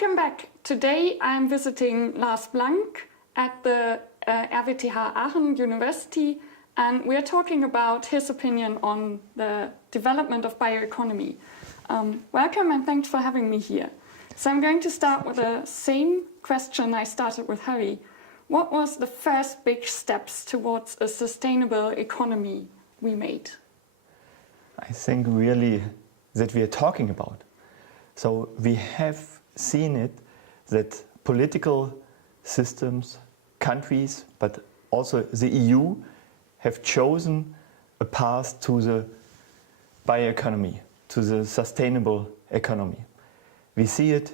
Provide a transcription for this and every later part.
Welcome back. Today I'm visiting Lars Blank at the RWTH Aachen University, and we're talking about his opinion on the development of bioeconomy. Welcome and thanks for having me here. So I'm going to start with the same question I started with Harry. What was the first big steps towards a sustainable economy we made? I think really that we are talking about. So we have seen it that political systems, countries, but also the EU have chosen a path to the bioeconomy, to the sustainable economy. We see it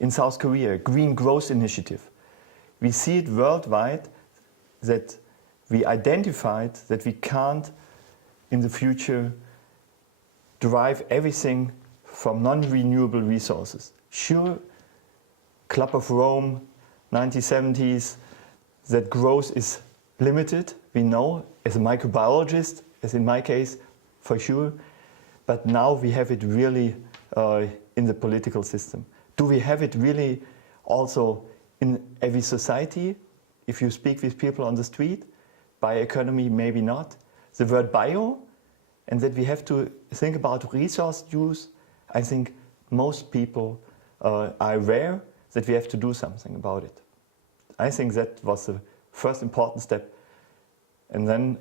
in South Korea, Green Growth Initiative. We see it worldwide that we identified that we can't in the future derive everything from non-renewable resources. Sure, Club of Rome, 1970s, that growth is limited, we know, as a microbiologist, as in my case, for sure. But now we have it really in the political system. Do we have it really also in every society? If you speak with people on the street, bioeconomy, maybe not. The word bio, and that we have to think about resource use, I think most people are aware that we have to do something about it. I think that was the first important step, and then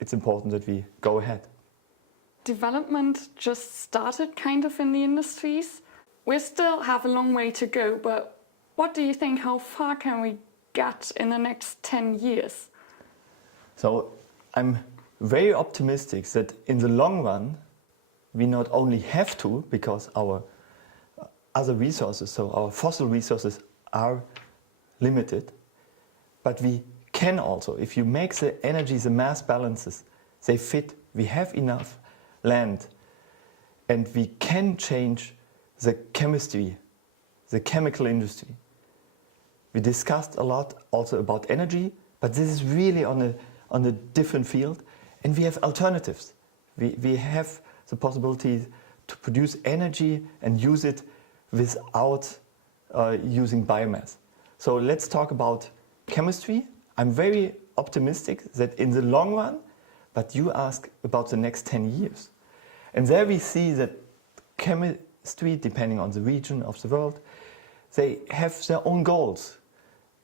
it's important that we go ahead. Development just started kind of in the industries. We still have a long way to go, but what do you think, how far can we get in the next 10 years? So I'm very optimistic that in the long run, we not only have to, because our other resources, so our fossil resources are limited, but we can also, if you make the energy, the mass balances, they fit, we have enough land, and we can change the chemistry, the chemical industry. We discussed a lot also about energy, but this is really on a different field, and we have alternatives. We have the possibility to produce energy and use it without using biomass. So let's talk about chemistry. I'm very optimistic that in the long run, but you ask about the next 10 years. And there we see that chemistry, depending on the region of the world, they have their own goals.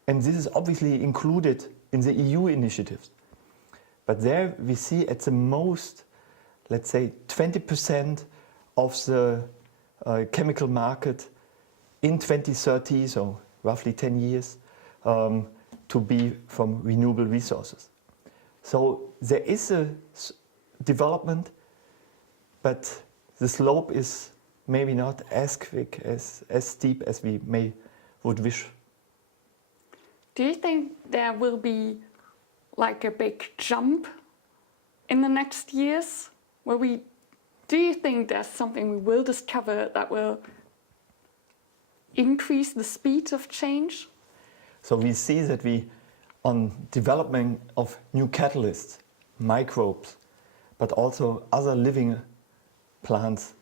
And this is obviously included in the EU initiatives. But there we see at the most, let's say 20% of the chemical market in 2030, so roughly 10 years, to be from renewable resources. So there is a development, but the slope is maybe not as quick, as steep as we would wish. Do you think there will be like a big jump in the next years? Do you think there's something we will discover that will increase the speed of change? So we see that on development of new catalysts, microbes, but also other living plants,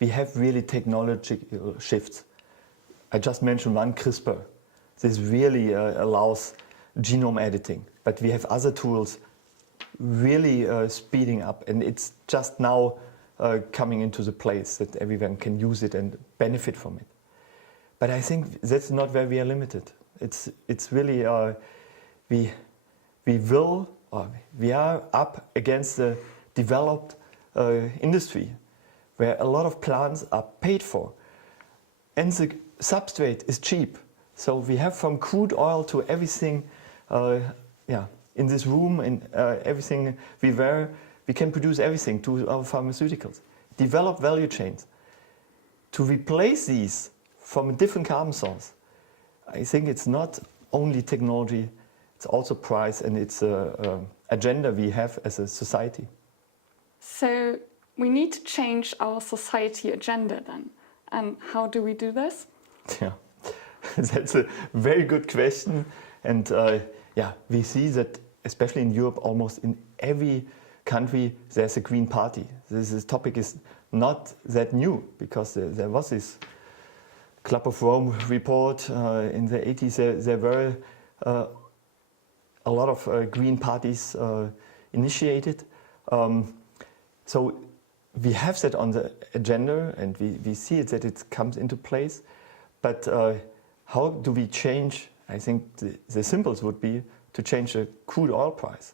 we have really technological shifts. I just mentioned one, CRISPR. This really allows genome editing, but we have other tools really speeding up, and it's just now coming into the place that everyone can use it and benefit from it. But I think that's not where we are limited. It's really we are up against the developed industry, where a lot of plants are paid for, and the substrate is cheap. So we have from crude oil to everything, in this room and everything we wear, we can produce everything to our pharmaceuticals. Develop value chains to replace these from a different carbon source. I think it's not only technology, it's also price, and it's an agenda we have as a society. So we need to change our society agenda then. And how do we do this? Yeah, that's a very good question. And we see that, especially in Europe, almost in every country, there's a Green Party. This topic is not that new, because there was this Club of Rome report in the 80s, there were a lot of green parties initiated. So we have that on the agenda, and we see it that it comes into place. But how do we change? I think the symbols would be to change the crude oil price.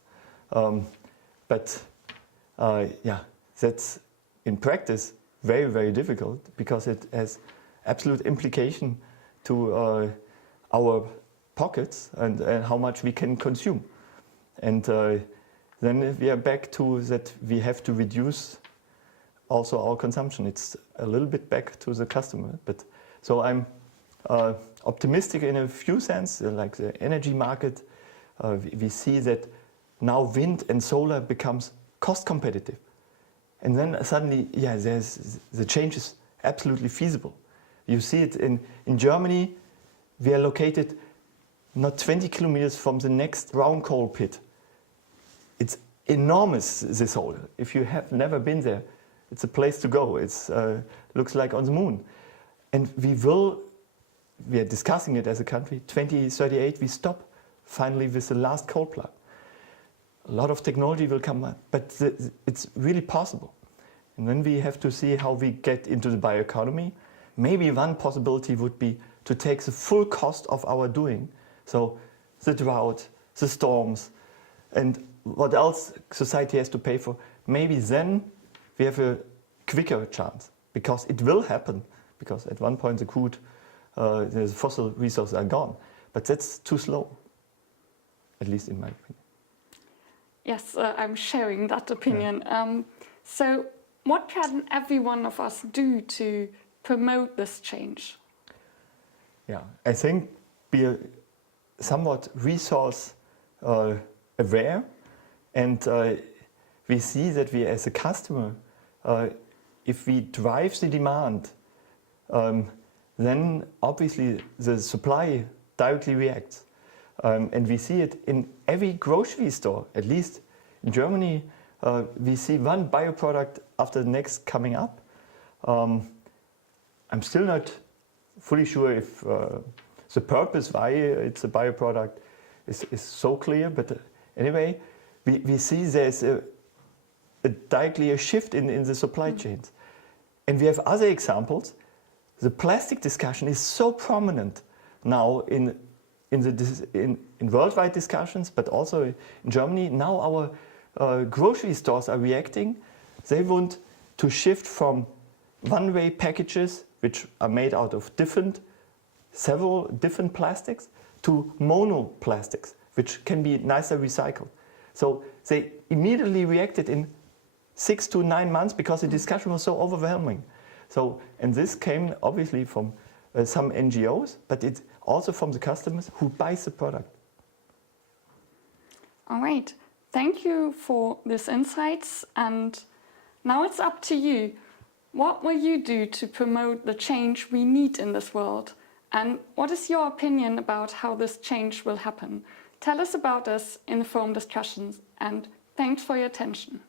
Yeah, that's in practice very, very difficult because it has absolute implication to our pockets and how much we can consume. And then we are back to that we have to reduce also our consumption. It's a little bit back to the customer. But so I'm optimistic in a few sense, like the energy market. We see that now wind and solar becomes cost competitive. And then suddenly, yeah, the change is absolutely feasible. You see it in Germany. We are located not 20 kilometers from the next brown coal pit. It's enormous, this hole. If you have never been there, it's a place to go. It looks like on the moon. And we are discussing it as a country, 2038 we stop finally with the last coal plant. A lot of technology will come up, but it's really possible. And then we have to see how we get into the bioeconomy. Maybe one possibility would be to take the full cost of our doing. So the drought, the storms, and what else society has to pay for. Maybe then we have a quicker chance, because it will happen, because at one point the fossil resources are gone. But that's too slow, at least in my opinion. Yes, I'm sharing that opinion. Yeah. So what can every one of us do to promote this change? Yeah, I think be somewhat resource aware, and we see that we as a customer, if we drive the demand, then obviously the supply directly reacts. And we see it in every grocery store, at least in Germany. We see one bioproduct after the next coming up. I'm still not fully sure if the purpose why it's a bioproduct is so clear, but anyway, we see there's directly a shift in the supply chains. And we have other examples. The plastic discussion is so prominent now in worldwide discussions, but also in Germany. Now our grocery stores are reacting. They want to shift from one-way packages, which are made out of several different plastics, to monoplastics, which can be nicer recycled. So they immediately reacted in 6 to 9 months because the discussion was so overwhelming. So, and this came obviously from some NGOs, but it's also from the customers who buy the product. All right. Thank you for these insights. And now it's up to you. What will you do to promote the change we need in this world? And what is your opinion about how this change will happen? Tell us about this in the forum discussions, and thanks for your attention.